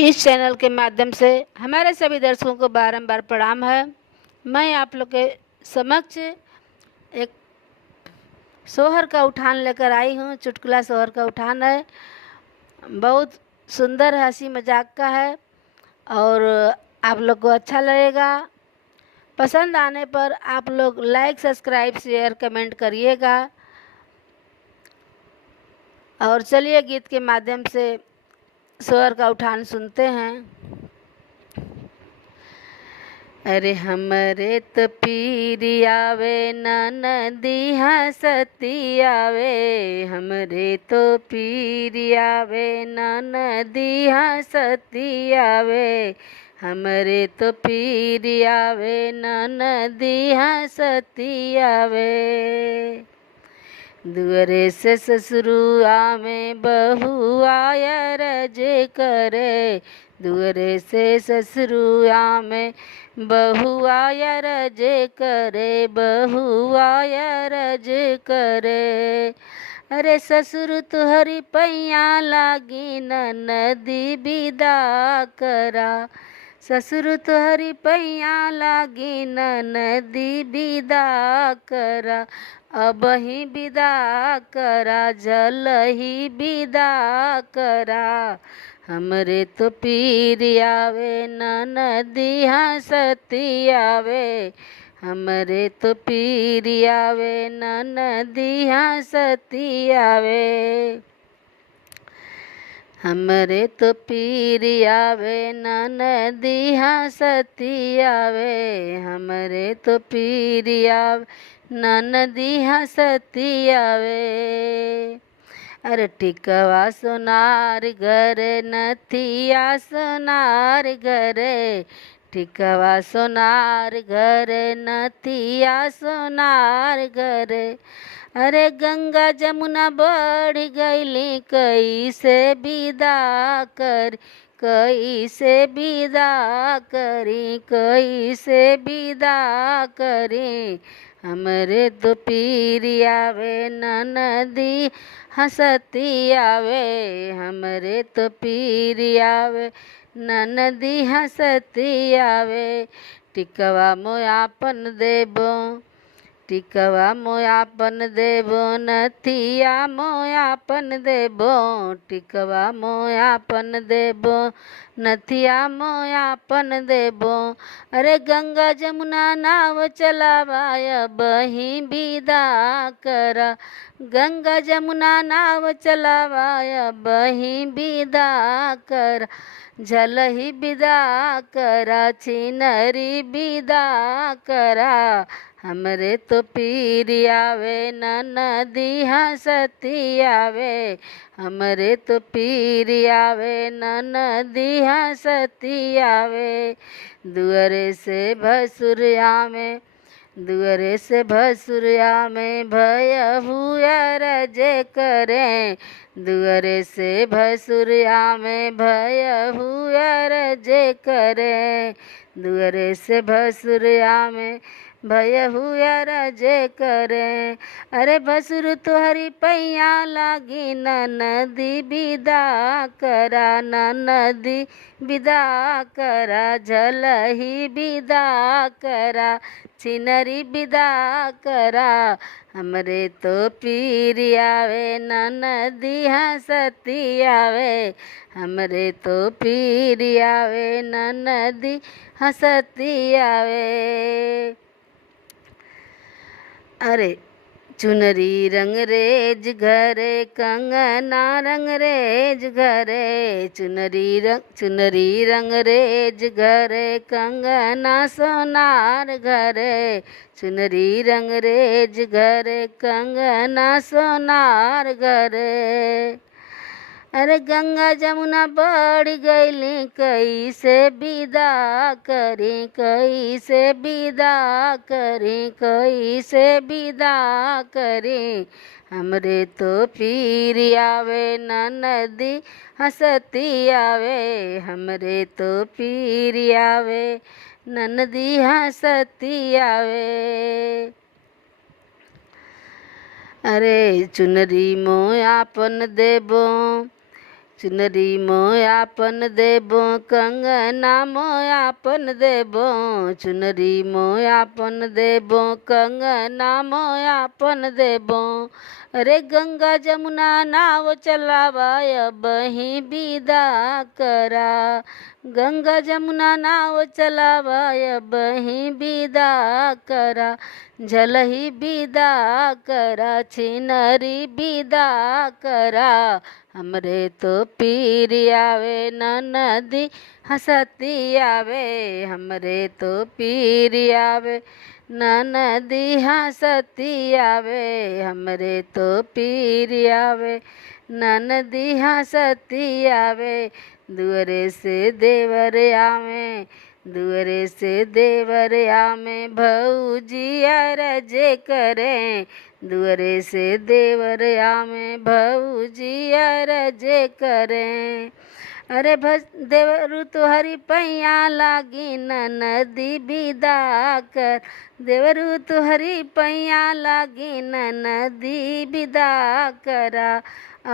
इस channel के माध्यम से हमारे सभी दर्शकों को बारंबार प्रणाम है। मैं आप लोग के समक्ष एक सोहर का उठान लेकर आई हूँ। चुटकुला सोहर का उठान है, बहुत सुंदर हंसी मजाक का है और आप लोग को अच्छा लगेगा। पसंद आने पर आप लोग लाइक, सब्सक्राइब, शेयर, कमेंट करिएगा। और चलिए गीत के माध्यम से सोहर का उठान सुनते हैं। अरे हमरे तो पीरी आवे नदी हंसती आवे, हमरे तो पीरी आवे नदी हंसती आवे, हमरे तो पीरी आवे नदी हंसती आवे। दुअरे से ससुरुआ में बहू आया रजे करे, दुअरे से ससुरुआ में बहू आया रजे करे, बहू आया रजे करे। अरे ससुर तुहरी पैया लागी नदी विदा करा, ससुर तुहरी पैया लागी नदी विदा करा, अब ही विदा करा, जल ही विदा करा। हमरे तो पीर आवे नदी हंसती आवे, हमरे तो पीर आवे नदी हंसती आवे, हमरे तो पीर आवे नदी हंसती आवे, हमरे तो पीर आवे नदी हंसती आवे। अरे टिकवा सोनार घरे नथिया सोनार घरे, टिकवा सोनार घरे नथिया सोनार घरे। अरे गंगा जमुना बढ़ गईली कैसे विदा कर, कैसे विदा करी, कैसे विदा करी। हमरे तो पीर आवे नदी हंसती आवे, हमरे तो पीर आवे नदी हंसती आवे। टिकवा मोयापन देबो, टिकवा मोयापन देबो, नथिया मोयापन देबो, टिकवा मोयापन देबो, नथिया मोयापन देबो। अरे गंगा जमुना नाव चलावाय बही विदा करा, गंगा जमुना नाव चलावाय बही विदा करा, जल ही विदा करा, छिनरी विदा करा। हमरे तो पीर आवे नदी हंसती आवे, हमरे तो पीर आवे नदी हंसती आवे। दुअरे से भसुरिया में, दुअरे से भसुरिया में भयहुआ रजे करे, दुअरे से भसुरिया में भयहुआ रजे करे, दुअरे से भसुरिया में भयहुआ रजे करे। अरे भसुर तुहरी पैया लागी नदी विदा करा, नदी विदा करा, जल ही विदा करा, छिनरी विदा करा। हमरे तो पीर आवे नदी हंसती आवे, हमरे तो पीर आवे नदी हंसती आवे। अरे चुनरी रंगरेज घरे, कंगना रंगरेज घरे, चुनरी रंगरेज घरे, कंगना सोनार घरे, चुनरी रंगरेज घरे, कंगना सोनार घरे। अरे गंगा जमुना बढ़ गईली कैसे विदा करी, कैसे विदा करी, कैसे विदा करी। हमरे तो पीर आवे नदी हंसती आवे, हमरे तो पीर आवे नदी हंसती आवे। अरे चुनरी मोयापन देबो, चुनरी मोयापन देबो कंगना मोयापन देबो चुनरी मोयापन देबो कंगना मोयापन देबो। अरे गंगा जमुना नाव चलावा बही विदा करा गंगा जमुना नाव चलावा बही विदा करा झलही विदा करा छिनरी विदा करा हमरे तो पीर आवे नदी हंसती आवे हमरे तो पीर आवे नदी हंसती आवे हमरे तो पीर आवे नदी हंसती आवे दुअरे से देवर आवे दुअरे से देवर आवे भौजिया रजे करे दुअरे से देवर आवे भौजिया रजे करे। अरे देवरु तुहरी पैया लागी नदी विदा कर देवरु तुहरी पैया लागी नदी विदा करा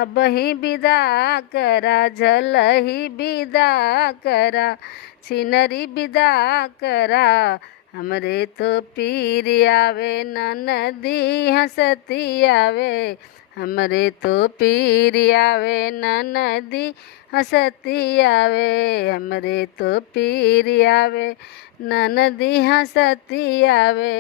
अब ही विदा करा झलही विदा करा छिनरी विदा करा हमरे तो पीर आवे नदी हंसती आवे हमरे तो पीर आवे नदी हंसती आवे हमरे तो पीर आवे नदी हंसती आवे।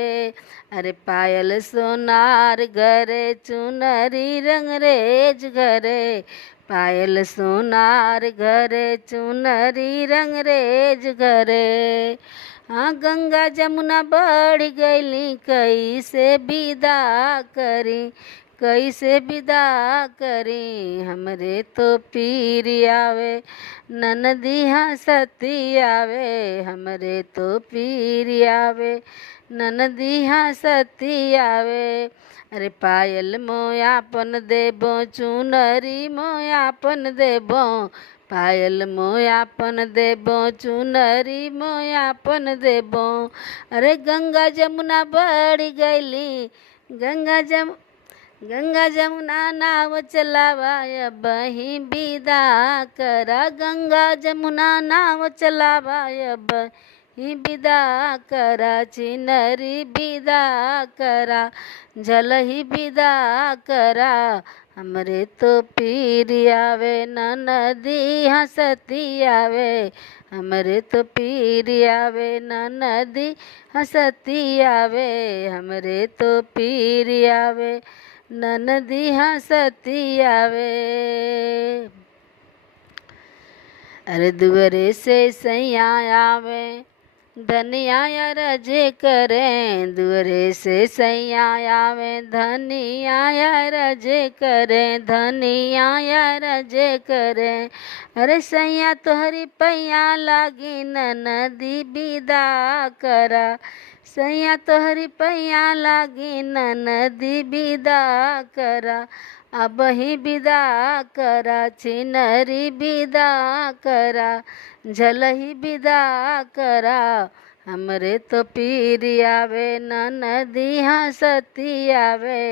अरे पायल सोनार घरे चुनरी रंगरेज घरे पायल सोनार घरे चुनरी रंगरेज घरे। हाँ गंगा जमुना बढ़ गईली कैसे विदा करी कैसे विदा करी हमरे तो पीर आवे नदी हंसती आवे हमरे तो पीर आवे नदी हंसती आवे। अरे पायल मोयापन देबो चुनरी मोयापन देबो पायल मोयापन देबो चुनरी मोयापन देबो। अरे गंगा जमुना बढ़ गईली गंगा जमुना नाव चलावा बही विदा करा गंगा जमुना नाव चलावा बही विदा करा छिनरी विदा करा झलही विदा करा हमरे तो पीर आवे नदी हंसती आवे हमरे तो पीर आवे नदी हंसती आवे हमरे तो पीर आवे नदी हंसती आवे। अरे दुअरे से सैया आवे धनिया रजे करे दुअरे से सैया आवे धनिया रजे करे धनिया रजे करे। अरे सैया तोहरी पैया लागी नदी विदा करा सैया तोहरी पैया लागी नदी विदा करा अब ही विदा करा छिनरी विदा करा झलही विदा करा हमरे तो पीर आवे नदी हंसती आवे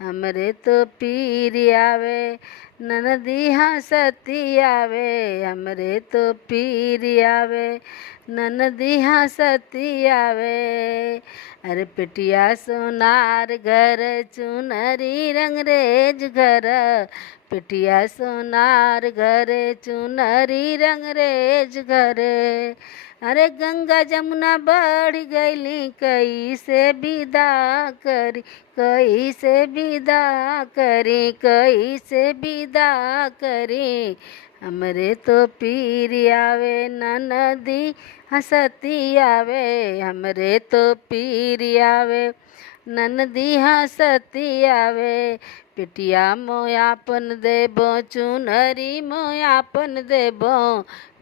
हमरे तो पीर आवे नदी हंसती आवे हमरे तो पीर आवे नदी हंसती आवे। अरे पिटिया सोनार घर चुनरी रंगरेज घर पिटिया सोनार घर चुनरी रंगरेज घरे। अरे गंगा जमुना बढ़ गईली कैसे विदा करी कैसे विदा करी कैसे विदा करी हमरे तो पीर आवे नदी हंसती आवे हमरे तो पीर आवे नदी हंसती आवे। पिटिया मोयापन देबो चुनरी मोयापन देबो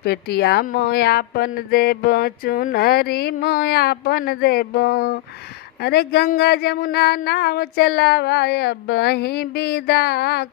पिटिया मोयापन देबो चुनरी मोयापन देबो। अरे गंगा जमुना नाव चलावा बही विदा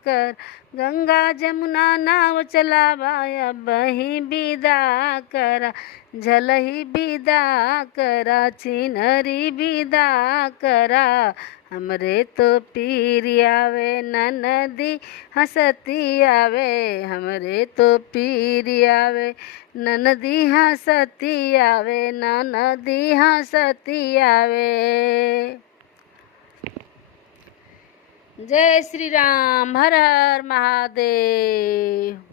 कर गंगा जमुना नाव चलावा अब ही विदा करा, झलही विदा करा, चिन्हरी विदा करा। हमरे तो पीर आवे ननदी हंसती आवे, हमरे तो पीर आवे ननदी हंसती आवे, ननदी हंसती आवे। जय श्री राम, हर हर महादेव।